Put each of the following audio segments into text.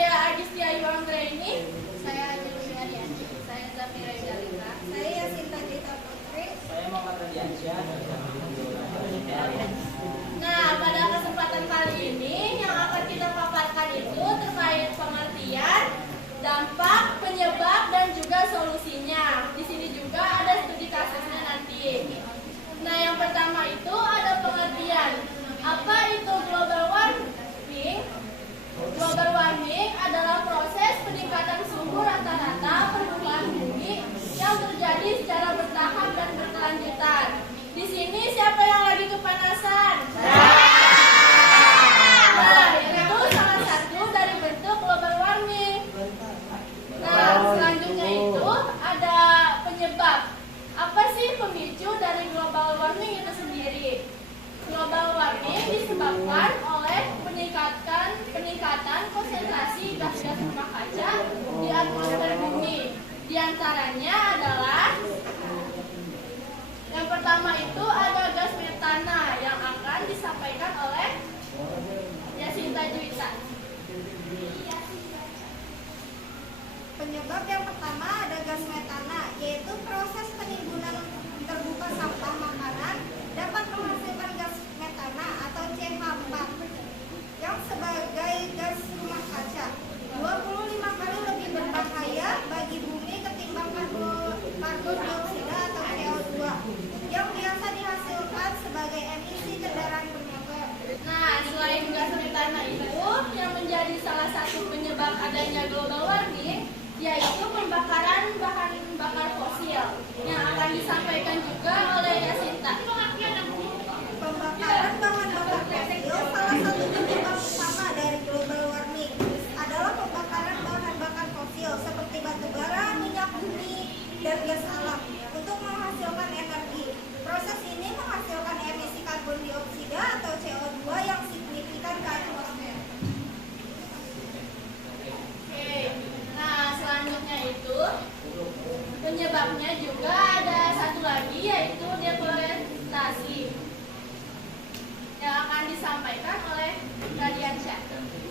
saya Agistia Anggraini. Saya Juli Ariani. Saya Zamira Yudalita. Saya Yasinta Jita Putri. Saya Muhammad Radiansyah. Nah, pada kesempatan kali ini yang akan kita paparkan itu terkait pengertian, dampak, penyebab, dan juga solusinya. Di sini juga ada studi kasusnya nanti. Nah, yang pertama itu ada pengertian. Apa itu global warming? Global warming adalah proses peningkatan suhu rata-rata permukaan bumi yang terjadi secara bertahap dan berkelanjutan. Di sini siapa yang lagi kepanasan? Nah, itu salah satu dari bentuk global warming. Nah, selanjutnya itu ada penyebab. Apa sih pemicu dari global warming itu sendiri? Global warming disebabkan oleh peningkatan konsentrasi gas-gas rumah kaca di atmosfer bumi. Di antaranya adalah yang pertama itu ada gas metana yang akan disampaikan oleh Yasinta Juwita. Penyebab yang pertama ada gas metana, yaitu proses penimbunan terbuka sampah makanan dapat menghasilkan gas metana atau CH4 yang sebagai gas rumah kaca 25 kali lebih berbahaya bagi bumi ketimbang karbon dioksida atau CO2 yang biasa dihasilkan sebagai emisi kendaraan bermotor. Nah, selain gas metana itu yang menjadi salah satu penyebab adanya global warming yaitu pembakaran bahan bakar fosil yang akan disampaikan juga oleh Yasinta. Pembakaran bahan bakar fosil salah satu penyebab utama dari global warming adalah pembakaran bahan bakar fosil seperti batu bara, minyak bumi, dan gas alam untuk menghasilkan energi. Proses ini menghasilkan emisi karbon dioksida atau CO2 yang signifikan ke atmosfer. Oke. Nah, selanjutnya itu penyebabnya juga ada satu lagi yaitu deforestasi yang akan disampaikan oleh Radiansyah.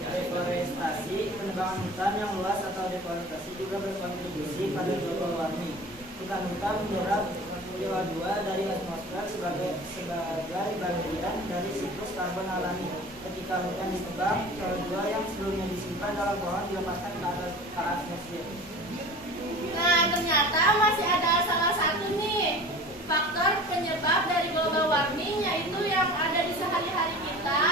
Deforestasi, penebangan hutan yang luas atau deforestasi juga berkontribusi pada global warming. Hutan-hutan menyerap CO2 dari atmosfer sebagai bagian dari siklus karbon alami. Ketika hutan ditebang, CO2 yang sebelumnya disimpan dalam pohon dilepaskan ke atmosfer. Nah, ternyata masih ada salah satu nih faktor penyebab dari global warming yaitu yang ada di sehari-hari kita,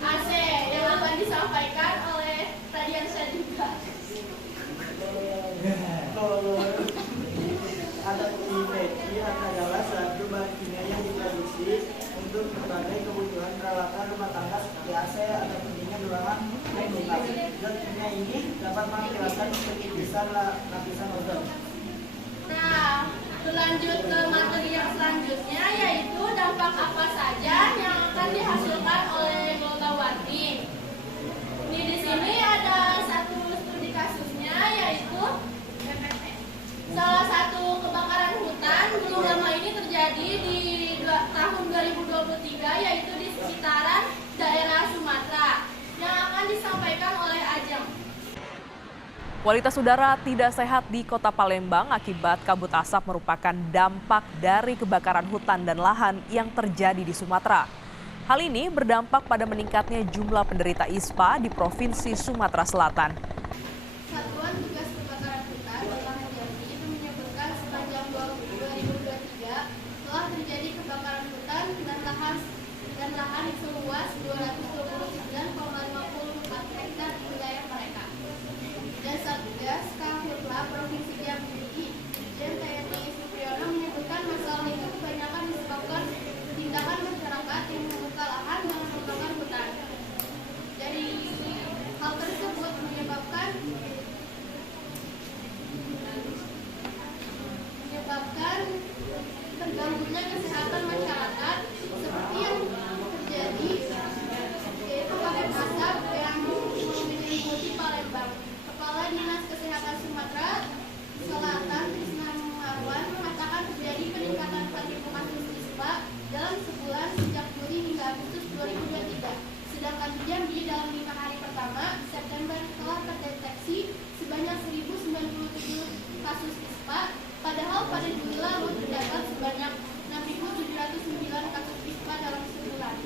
AC, yang akan disampaikan oleh Radiansyah juga. Adaptivity adalah suatu bahan kimia yang diproduksi untuk berbagai kebutuhan peralatan rumah tangga seperti AC atau pendingin ruangan dan kulkas. Zat kimia ini dapat menghilangkan lapisan ozon. Nah, berlanjut ke materi yang selanjutnya yaitu dampak apa saja yang akan dihasilkan oleh global warming. Ini di sini ada satu studi kasusnya yaitu salah satu kebakaran hutan belum lama ini terjadi di tahun 2023 yaitu di sekitaran daerah Sumatera yang akan disampaikan oleh Ajeng. Kualitas udara tidak sehat di Kota Palembang akibat kabut asap merupakan dampak dari kebakaran hutan dan lahan yang terjadi di Sumatera. Hal ini berdampak pada meningkatnya jumlah penderita ISPA di Provinsi Sumatera Selatan. Satuan Tugas Kebakaran Hutan dan Lahan Jambi itu menyebutkan sepanjang 2023 telah terjadi kebakaran hutan dan lahan seluas 229,54 hektar di wilayah mereka. Dan Satgas Karhutla Provinsi Jambi, Irjen TNI Supriyono menyebutkan masalah itu kebanyakan disebabkan tindakan masyarakat yang membuka lahan dengan membakar hutan. Dari hal tersebut menyebabkan terganggunya kesehatan masyarakat seperti yang terjadi yaitu kabut asap yang menyelimuti Palembang. Kepala Dinas Kesehatan Sumatera Selatan Trisna Muharwan mengatakan terjadi peningkatan 4.000 kasus ISPA dalam sebulan sejak Juli hingga Agustus 2023. Sedangkan di Jambi dalam 5 hari pertama September telah lalu terdapat sebanyak 6.709 kasus ispa dalam sebulan.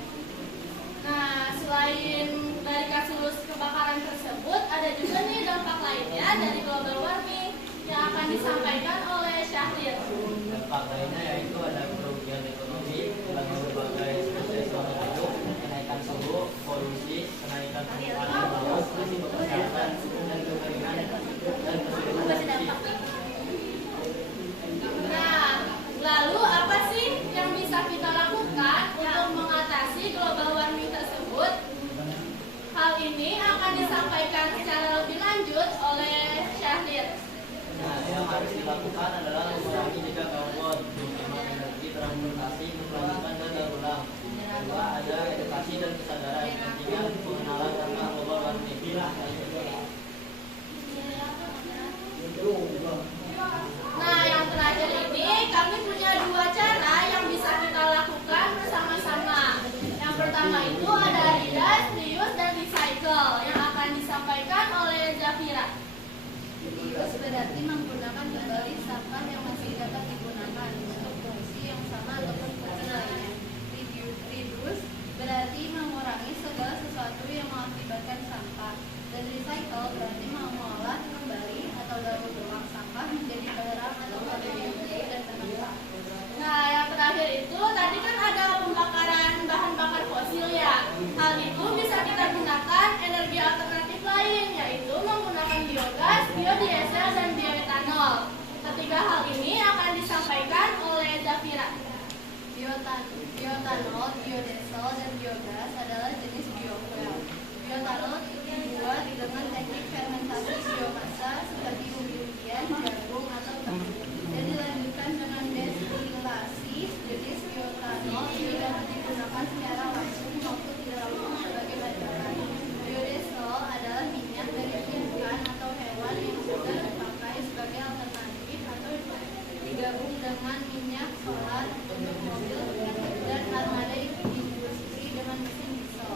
Nah, selain dari kasus kebakaran tersebut, ada juga nih dampak lainnya dari global warming yang akan disampaikan oleh Syahrir. Dampak lainnya yaitu ada kerugian ekonomi dengan berbagai spesies hidup, kenaikan suhu, polusi, kenaikan permukaan laut, risiko kesehatan dan kekeringan dan kesulitan hidup. Nah, lalu apa sih yang bisa kita lakukan untuk mengatasi global warming tersebut? Hal ini akan disampaikan secara lebih lanjut oleh Syahrir. Nah, yang harus dilakukan adalah mengurangi jejak karbon, menghemat energi transportasi, berkelanjutan dan daur ulang. Kedua, ada edukasi dan kesadaran. Ketiga, pengenalan tentang global warming. Nah, yang terakhir ini kami punya dua cara yang bisa kita lakukan bersama-sama. Yang pertama itu ada reduce, reuse, dan recycle yang akan disampaikan oleh Zafira. Reuse berarti menggunakan kembali sampah yang masih dapat digunakan untuk fungsi yang sama ataupun fungsi lainnya. Reduce berarti mengurangi segala sesuatu yang mengakibatkan sampah. Dan recycle berarti mengolah kembali atau daur ulang sampah menjadi barang atau produk baru dan bermanfaat. Nah, yang terakhir itu tadi kan ada pembakaran bahan bakar fosil ya. Hal itu bisa kita gunakan energi alternatif lain, yaitu menggunakan biogas, biodiesel, dan bioetanol. Ketiga hal ini akan disampaikan oleh Zafira. Bioetanol, biodiesel, dan biogas adalah jenis biofuel. Bioetanol dibuat dengan teknik fermentasi biomasa seperti umbi-umbian, jagung, atau tebu, dan dilanjutkan dengan destilasi. Jenis bioetanol ini dapat digunakan secara langsung maupun tidak langsung sebagai bahan bakar. Biodiesel adalah minyak dari ikan atau hewan yang sudah dipakai sebagai alternatif atau digabung dengan minyak solar untuk mobil dan armada industri dengan mesin diesel.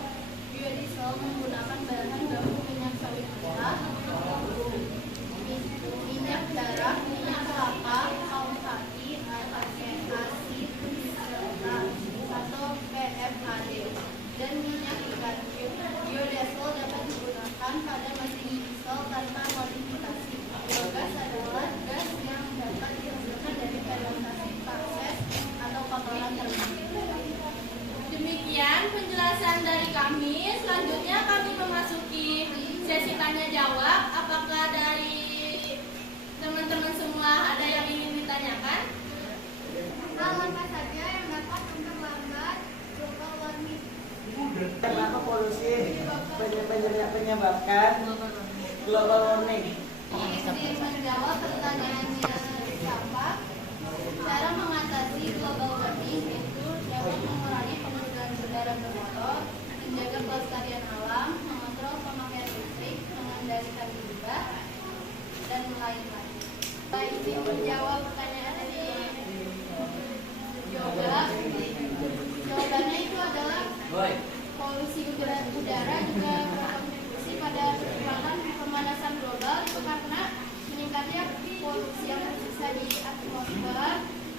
Biodiesel menggunakan bahan baku minyak sawit mentah, minyak darah, minyak kelapa, kaum sapi, asid atau PFAD, dan minyak ikan. Biodiesel dapat digunakan pada mesin diesel tanpa modifikasi. Biogas adalah gas yang dapat dihasilkan dari fermentasi proses atau pengolahan ternak. Demikian penjelasan dari kami. Selanjutnya kami memasuki sesi tanya jawab. Apakah dari teman-teman semua ada yang ingin ditanyakan? Hal apa saja yang dapat memperlambat global warming? Kenapa polusi menyebabkan global warming? Menjawab pertanyaannya siapa? Cara mengatasi global warming itu dapat mengurangi penggunaan kendaraan bermotor, menjaga kelestarian alam, mengontrol pemakaian listrik, mengendalikan limbah, dan lain-lain. Baik, ini menjawab pertanyaan dari Yoga. Jawabannya itu adalah polusi udara juga berkontribusi pada percepatan pemanasan global itu karena meningkatnya polusi yang tersisa di atmosfer,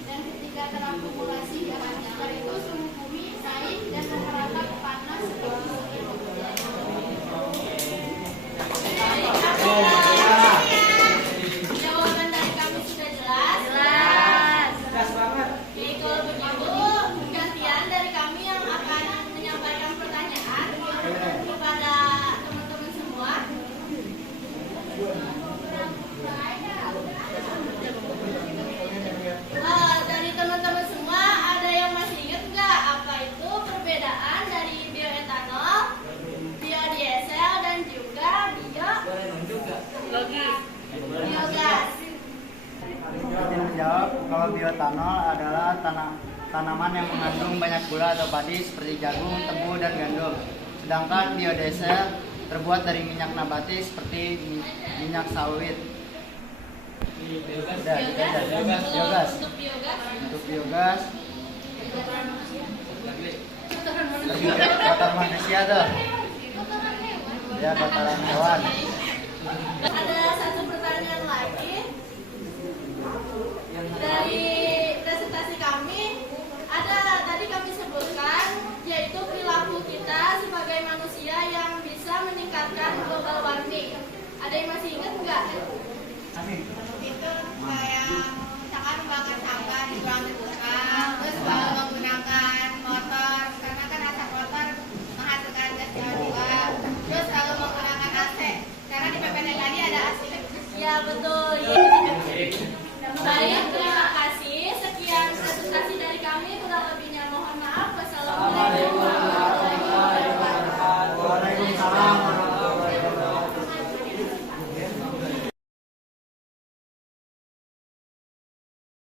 dan ketika terakumulasi di atmosfer itu suhu bumi naik dan rata-rata panas seperti ini. Jawaban dari kami sudah jelas. Jelas. Gas banget. Oke, kalau begitu gantian dari kami yang akan menyampaikan pertanyaan kepada teman-teman semua. Dari teman-teman semua ada yang masih ingat nggak apa itu perbedaan dari bioetanol, biodiesel, dan juga biogas? Seperti menjawab, kalau bioetanol adalah tanaman yang mengandung banyak gula atau padi seperti jagung, tebu, dan gandum. Sedangkan biodiesel terbuat dari minyak nabati seperti minyak sawit. Biogas. Untuk biogas, Untuk biogas, kotoran manusia tuh. Ya, kotoran hewan. ada satu pertanyaan lagi dari global warming. Ada yang masih ingat nggak? Itu kayak misalkan membakar sampah di ruang terbuka, terus menggunakan motor karena kan asap motor menghasilkan gas CO2, terus lalu menggunakan AC karena di PPT tadi ada AC. Ya betul.